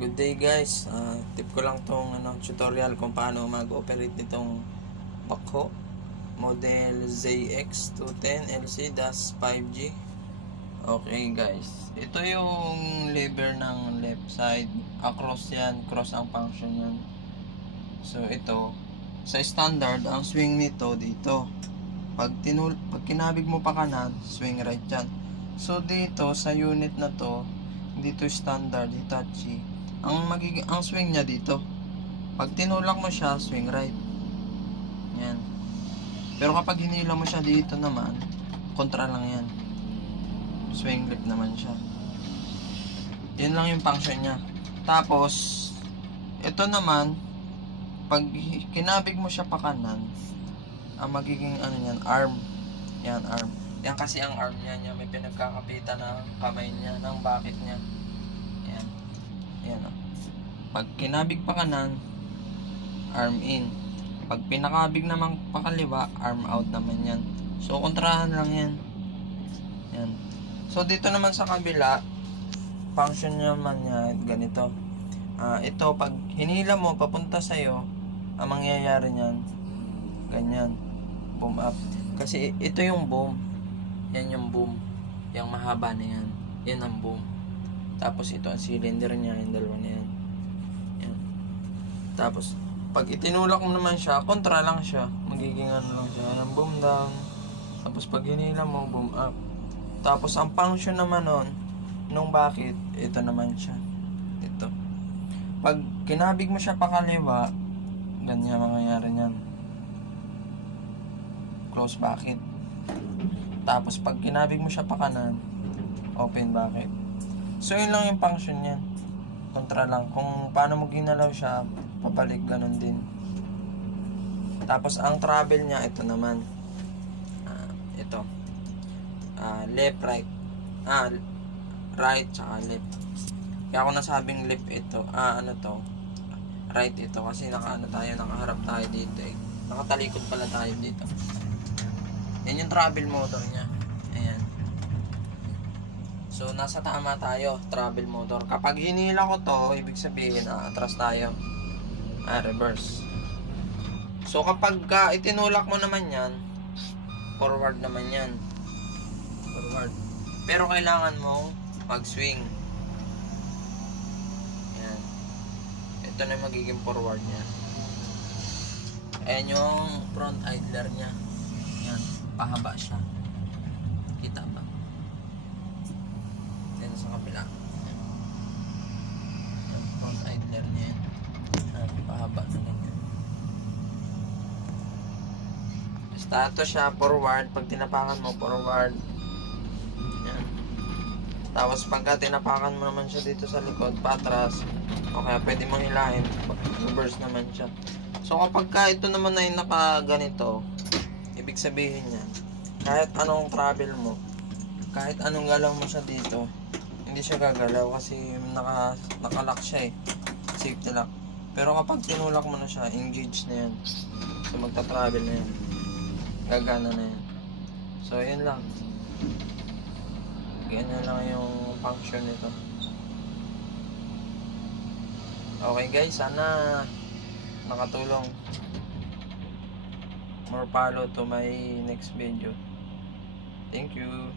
Good day guys, tip ko lang tong tutorial kung paano mag-operate nitong backhoe model ZX210 LC-5G. Okay guys, ito yung lever ng left side, across yan, cross ang function yan. So ito, sa standard ang swing nito dito, pag kinabig mo pa kanan, swing right yan. So dito sa unit na to, dito standard Hitachi, ang swing niya dito. Pag tinulak mo siya, swing right. Yan. Pero kapag hinila mo siya dito naman, kontra lang yan. Swing left naman siya. Yan lang yung function niya. Tapos, ito naman, pag kinabig mo siya pa kanan, ang magiging arm. Yan, arm. Yan kasi ang arm niya, may pinagkakapitan ng kamay niya, ng bakit niya. Yan. Yan o. Pag kinabig pa kanan, arm in. Pag pinakabig naman pa kaliwa, arm out naman yan. So, kontrahan lang yan. Yan. So, dito naman sa kabila, function naman niya ganito. Ito, pag hinila mo, papunta sa'yo, ang mangyayari niyan, ganyan. Boom up. Kasi ito yung boom. Yan yung boom. Yung mahaba na yan. Yan ang boom. Tapos ito ang cylinder niya, yung dalawa na yan. Yan. Tapos, pag itinulak mo naman siya, kontra lang siya. Magiging lang siya, yung boom down. Tapos pag hinila mo, boom up. Tapos ang function naman nun, nung bakit, ito naman siya. Ito. Pag kinabig mo siya pa kaliwa, ganyan mangyayari niyan. Close bucket. Tapos pag kinabig mo siya pa kanan, open bucket. So yun lang yung function niyan. Kontra lang. Kung paano mo ginalaw siya, papalik ganun din. Tapos ang travel niya, ito naman. Ito. Left, right. Right, tsaka left. Kaya ako nasabing left ito. Right ito. Kasi nakaharap tayo dito eh. Nakatalikod pala tayo dito. Yan yung travel motor niya. Ayan. So, nasa tama tayo, travel motor. Kapag hinila ko to, ibig sabihin, atras tayo. Reverse. So, kapag itinulak mo naman yan, forward naman yan. Forward. Pero kailangan mong mag-swing. Ayan. Ito na yung magiging forward niya. Ayan yung front idler niya. Ayan. Pahaba siya. Kita ba? Yan sa kabila. Yan, front idler niya yan. Pahaba na ganyan. Stato siya, forward. Pag tinapakan mo, forward. Yan. Tapos pagka tinapakan mo naman siya dito sa likod, patras. Okay, pwede mong hilahin. Reverse naman siya. So kapag ito naman ay nakaganito, ibig sabihin niya, kahit anong travel mo, kahit anong galaw mo siya dito, hindi siya gagalaw kasi nakalock siya eh. Safety lock. Pero kapag tinulak mo na siya, engage na yan. So magta-travel na yan. Gagana na yan. So yun lang. Ganyan lang yung function nito. Okay guys, sana nakatulong. More follow to my next video. Thank you.